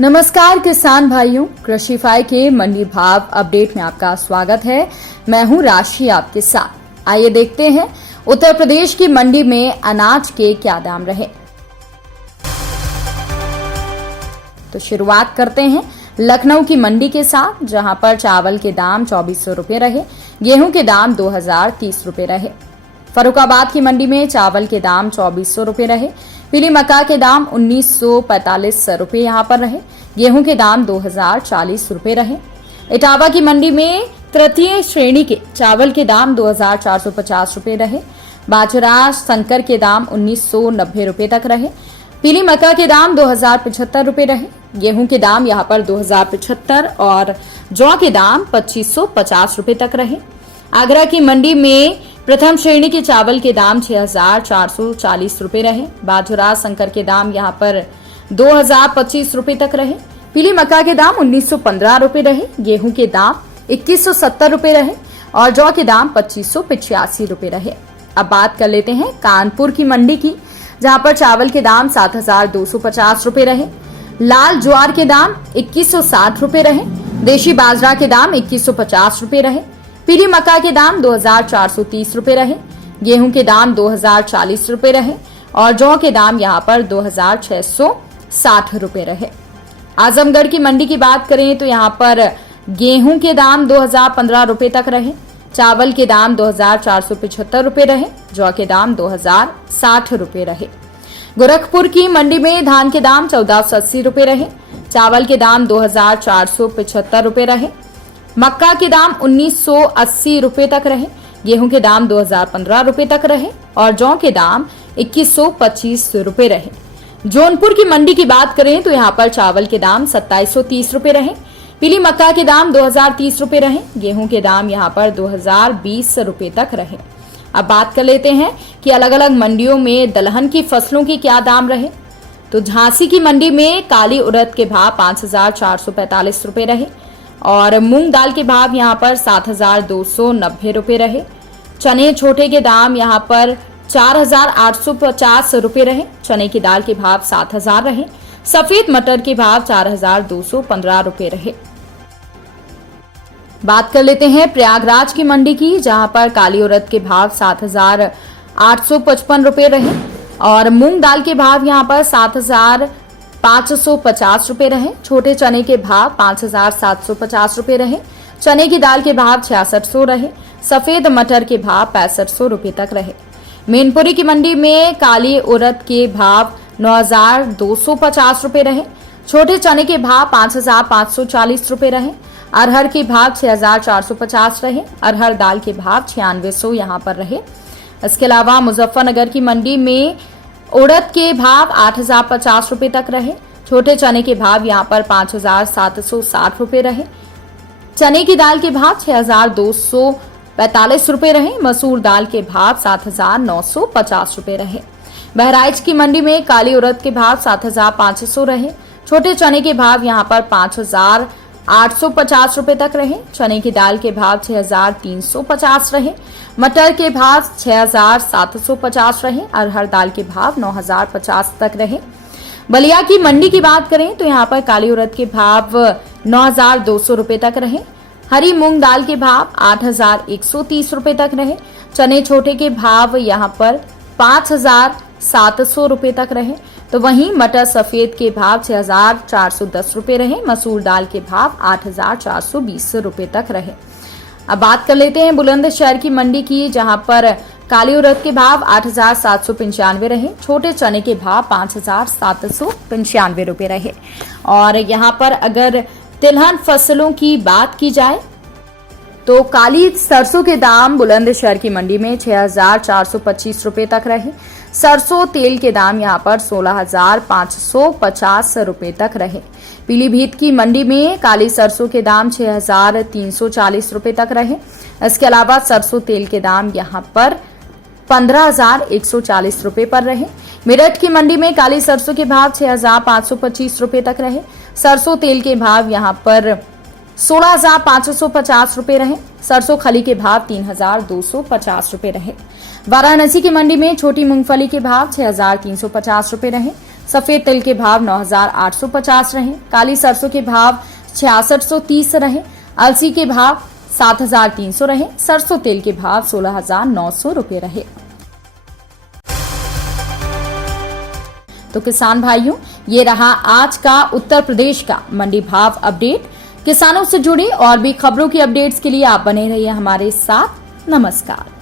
नमस्कार किसान भाइयों, कृषिफाई के मंडी भाव अपडेट में आपका स्वागत है। मैं हूं राशि आपके साथ। आइए देखते हैं उत्तर प्रदेश की मंडी में अनाज के क्या दाम रहे। तो शुरुआत करते हैं लखनऊ की मंडी के साथ, जहां पर चावल के दाम 2400 रुपए रहे, गेहूं के दाम 2030 रुपए रहे। फर्रुखाबाद की मंडी में चावल के दाम 2400 रुपए रहे, पीली मक्का के दाम 1945 रुपए यहां पर रहे, गेहूं के दाम 2040 रुपए रहे। इटावा की मंडी में तृतीय श्रेणी के चावल के दाम 2450 रुपए रहे, बाजरा संकर के दाम 1990 रुपए तक रहे, पीली मक्का के दाम 2075 रुपए रहे, गेहूं के दाम यहां पर 2075 और जौ के दाम 2550 रुपए तक रहे। आगरा की मंडी में प्रथम श्रेणी के चावल के दाम 6440 रुपए रहे, बाजरा संकर के दाम यहां पर 2025 रुपए तक रहे, पीली मक्का के दाम 1915 रुपए रहे, गेहूं के दाम 2170 रुपए रहे और जौ के दाम 2585 रुपए रहे। अब बात कर लेते हैं कानपुर की मंडी की, जहां पर चावल के दाम 7250 रुपए रहे, लाल ज्वार के दाम 2160 रुपए रहे, देशी बाजरा के दाम 2150 रुपए रहे, पीली मक्का के दाम 2430 रुपए रहे, गेहूं के दाम 2040 रुपए रहे और जौ के दाम यहां पर 2660 रुपए रहे। आजमगढ़ की मंडी की बात करें तो यहां पर गेहूं के दाम 2015 रुपए तक रहे, चावल के दाम 2475 रुपए रहे, जौ के दाम 2060 रुपए रहे। गोरखपुर की मंडी में धान के दाम 1480 रुपए रहे, चावल के दाम 2475 रुपए रहे, मक्का के दाम 1980 रुपए तक रहे, गेहूं के दाम 2015 रुपए तक रहे और जौ के दाम 2125 रुपए रहे। जौनपुर की मंडी की बात करें तो यहां पर चावल के दाम 2730 रुपए रहे, पीली मक्का के दाम 2030 रुपए रहे, गेहूं के दाम यहां पर 2020 रुपए तक रहे। अब बात कर लेते हैं कि अलग अलग मंडियों में दलहन की फसलों के क्या दाम रहे। तो झांसी की मंडी में काली उड़द के भाव 5445 रुपए रहे और मूंग दाल के भाव यहां पर 7290 रुपए रहे। चने छोटे के दाम यहां पर 4850 रुपए रहे, चने की दाल के भाव 7000 रहे, सफेद मटर के भाव 4215 रुपए रहे। बात कर लेते हैं प्रयागराज की मंडी की, जहां पर काली उड़द के भाव 7855 रुपए रहे और मूंग दाल के भाव यहां पर 7550 रुपए रहे, छोटे चने के भाव 5750 रुपए रहे, चने की दाल के भाव 6600 रहे, सफेद मटर के भाव 6500 रुपए तक रहे। मैनपुरी की मंडी में काली उड़द के भाव 9250 रुपए रहे, छोटे चने के भाव 5540 रुपए रहे, अरहर के भाव 6450 रहे, अरहर दाल के भाव 9600 यहां पर रहे। इसके अलावा मुजफ्फरनगर की मंडी में उड़द के भाव 8050 रुपए तक रहे, छोटे चने के भाव यहां पर 5760 रुपए रहे, चने की दाल के भाव 6245 रुपए रहे, मसूर दाल के भाव 7950 रुपए रहे। बहराइच की मंडी में काली उड़द के भाव 7500 रहे, छोटे चने के भाव यहां पर 5850 रुपए तक रहे, चने की दाल के भाव 6350 रहे, मटर के भाव 6750 रहे, अरहर दाल के भाव 9050 तक रहे। बलिया की मंडी की बात करें तो यहाँ पर काली उड़द के भाव 9200 रुपए तक रहे, हरी मूंग दाल के भाव 8130 रुपए तक रहे, चने छोटे के भाव यहाँ पर 5700 रुपए तक रहे, तो वहीं मटर सफेद के भाव 6410 रुपए रहे, मसूर दाल के भाव 8420 रुपए तक रहे। अब बात कर लेते हैं बुलंदशहर की मंडी की, जहां पर काली उड़द के भाव 8795 रहे, छोटे चने के भाव 5795 रुपए रहे। और यहां पर अगर तिलहन फसलों की बात की जाए तो काली सरसों के दाम बुलंदशहर की मंडी में 6425 रुपए तक रहे, सरसों तेल के दाम यहां पर 16550 रुपए तक रहे। पीलीभीत की मंडी में काली सरसों के दाम 6340 रुपए तक रहे। इसके अलावा सरसों तेल के दाम यहां पर 15140 रुपए पर रहे। मेरठ की मंडी में काली सरसों के भाव 6525 रुपए तक रहे, सरसों तेल के भाव यहां पर 16550 रुपए रहे, सरसों खली के भाव 3250 रुपए रहे। वाराणसी की मंडी में छोटी मूंगफली के भाव 6350 रुपए रहे, सफेद तिल के भाव 9,850 रहे। काली सरसों के भाव 6630 रहे। अलसी के भाव 7,300 रहे। सरसों तेल के भाव 16,900 रुपए रहे। तो किसान भाइयों, ये रहा आज का उत्तर प्रदेश का मंडी भाव अपडेट। किसानों से जुड़ी और भी खबरों की अपडेट्स के लिए आप बने रहिए हमारे साथ। नमस्कार।